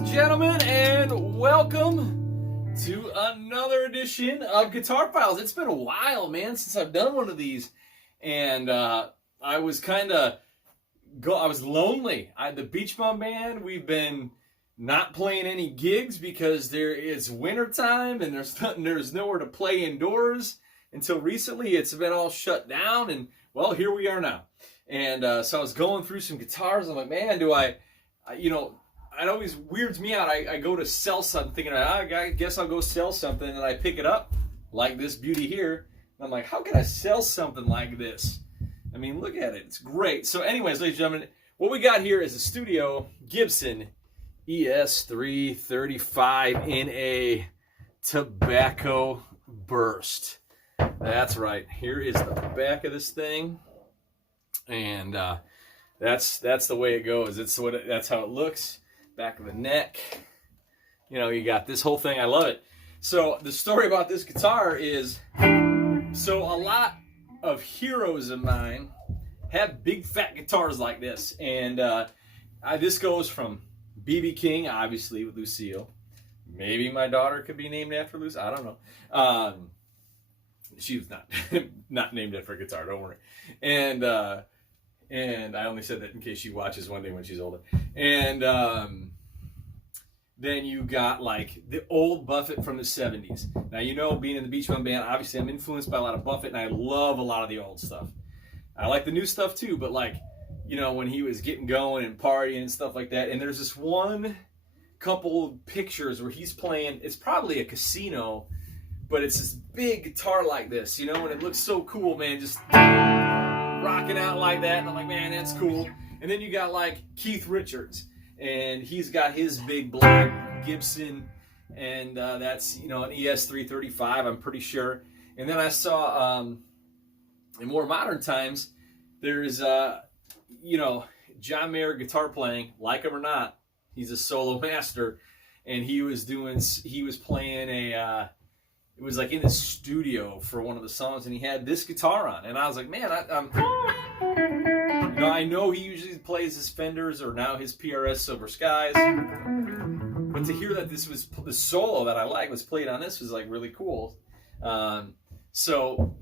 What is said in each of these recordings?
and gentlemen, and welcome to another edition of Guitar Files. It's been a while, man, since I've done one of these, and I was lonely. The Beach Bum Band, we've been not playing any gigs because it's winter time and there's nowhere to play indoors. Until recently, it's been all shut down, and well, here we are now. And so I was going through some guitars. I'm like, man, it always weirds me out. I go to sell something thinking, I guess I'll go sell something, and I pick it up, like this beauty here. And I'm like, how can I sell something like this? I mean, look at it. It's great. So anyways, ladies and gentlemen, what we got here is a studio Gibson ES-335 in a Tabbacco burst. That's right. Here is the back of this thing. And that's the way it goes. That's how it looks. Back of the neck. You got this whole thing. I love it. So the story about this guitar is, so a lot of heroes of mine have big fat guitars like this, and this goes from B.B. King, obviously, with Lucille. Maybe my daughter could be named after Lucille. I don't know. She was not named after a guitar. Don't worry. And I only said that in case she watches one day when she's older. And then you got like the old Buffett from the 70s. Now, being in the Beach Bum Band, obviously I'm influenced by a lot of Buffett, and I love a lot of the old stuff. I like the new stuff too, but when he was getting going and partying and stuff like that. And there's this one couple pictures where he's playing, it's probably a casino, but it's this big guitar like this, and it looks so cool, man, just rocking out like that. And I'm like, man, that's cool. And then you got like Keith Richards, and he's got his big black Gibson, and that's an ES-335, I'm pretty sure. And then I saw in more modern times, there's John Mayer guitar playing, like him or not, he's a solo master, and he was playing it was like in the studio for one of the songs, and he had this guitar on, and I was like, man, I know he usually plays his Fenders or now his PRS Silver Skies, but to hear that this was the solo that I like was played on this was like really cool. So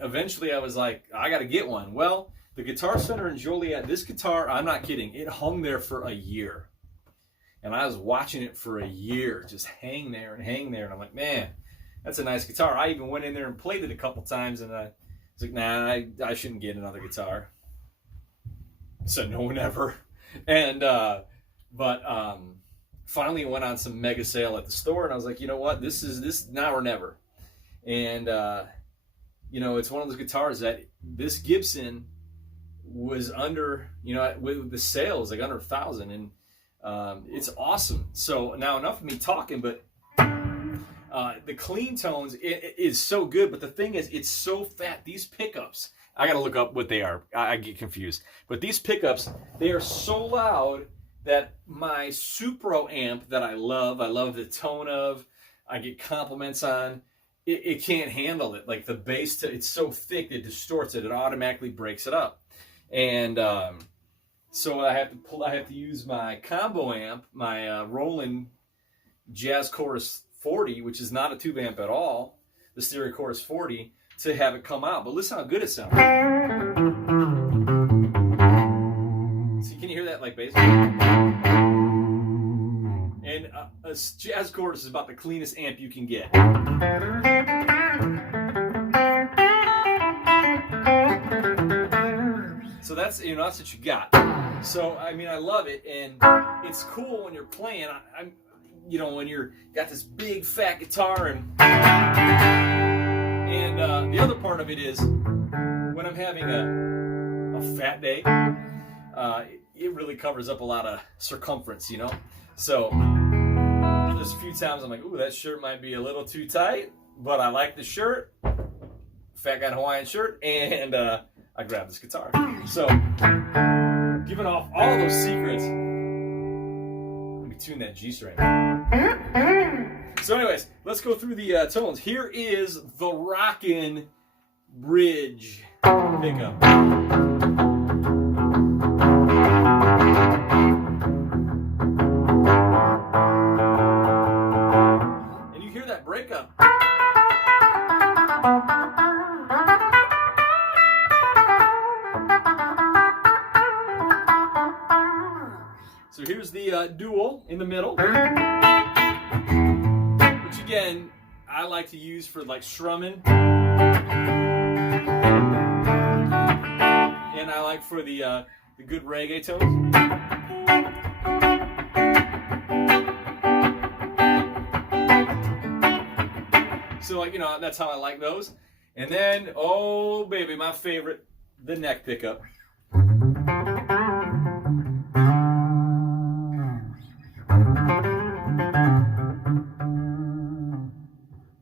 eventually I was like, I got to get one. Well, the Guitar Center in Joliet, this guitar, I'm not kidding, it hung there for a year, and I was watching it for a year, just hang there, and I'm like, man, that's a nice guitar. I even went in there and played it a couple times, and I was like, nah, I shouldn't get another guitar. So no one ever. And finally went on some mega sale at the store, and I was like, you know what, this now or never. And it's one of those guitars that this Gibson was under, with the sales like under 1,000, and it's awesome. So now enough of me talking, but the clean tones, it is so good, but the thing is, it's so fat. These pickups, I gotta look up what they are. I get confused. But these pickups, they are so loud that my Supro amp that I love the tone of, I get compliments on, it can't handle it. Like the bass, it's so thick, it distorts it. It automatically breaks it up. And so I have to use my combo amp, my Roland Jazz Chorus 40, which is not a tube amp at all, the Stereo Chorus 40, to have it come out. But listen how good it sounds. See, can you hear that like bass? And a Jazz Chorus is about the cleanest amp you can get. So that's that's what you got. So I mean, I love it, and it's cool when you're playing. When you're got this big fat guitar, and the other part of it is when I'm having a fat day, it really covers up a lot of circumference, So there's a few times I'm like, ooh, that shirt might be a little too tight, but I like the shirt, fat guy Hawaiian shirt, and I grabbed this guitar. So giving off all those secrets. Tune that G string. So anyways, let's go through the tones. Here is the Rockin' Bridge pickup. So here's the dual in the middle, which again, I like to use for like strumming. And I like for the good reggae tones. So, like, you know, that's how I like those. And then, oh baby, my favorite, the neck pickup.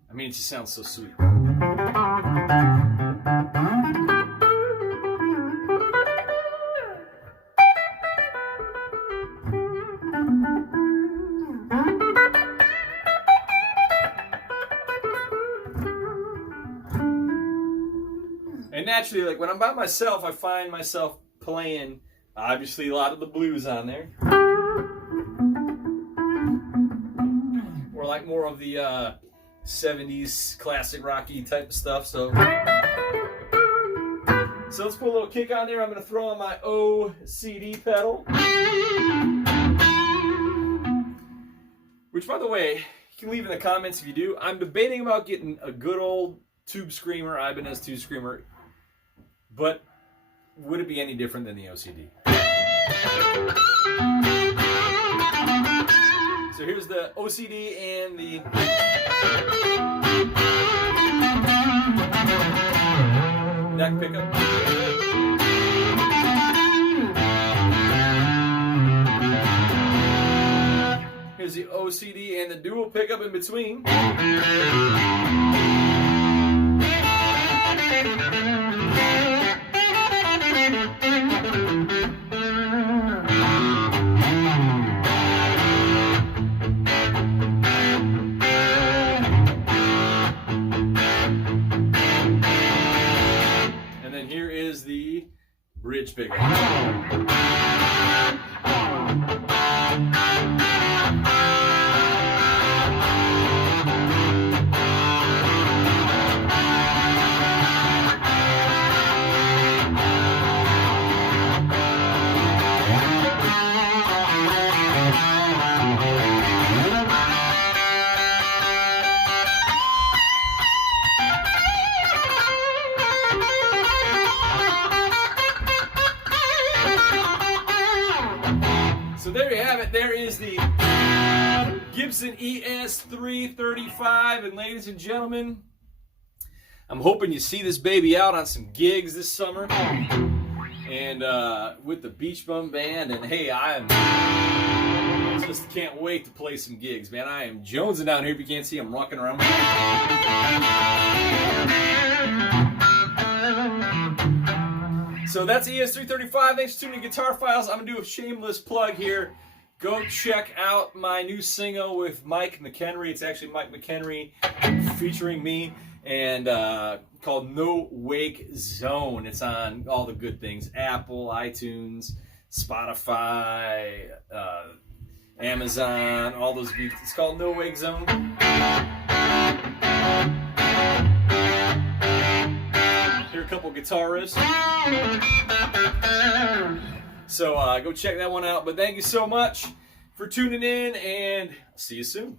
I mean, it just sounds so sweet. And naturally, like when I'm by myself, I find myself playing, obviously, a lot of the blues on there. Or like more of the 70s classic rocky type of stuff. So let's put a little kick on there. I'm going to throw on my OCD pedal. Which, by the way, you can leave in the comments if you do. I'm debating about getting a good old tube screamer, Ibanez tube screamer. But would it be any different than the OCD? So here's the OCD and the neck pickup. Here's the OCD and the dual pickup in between. And then here is the bridge pickup. So there you have it. There is the Gibson ES-335. And ladies and gentlemen, I'm hoping you see this baby out on some gigs this summer. And with the Beach Bum Band. And hey, I just can't wait to play some gigs, man. I am jonesing down here. If you can't see, I'm rocking around. So that's ES-335. Thanks for tuning in Guitar Files. I'm going to do a shameless plug here. Go check out my new single with Mike McHenry. It's actually Mike McHenry featuring me, and called No Wake Zone. It's on all the good things. Apple, iTunes, Spotify, Amazon, all those good. It's called No Wake Zone. Here are a couple guitar riffs. So go check that one out. But thank you so much for tuning in, and I'll see you soon.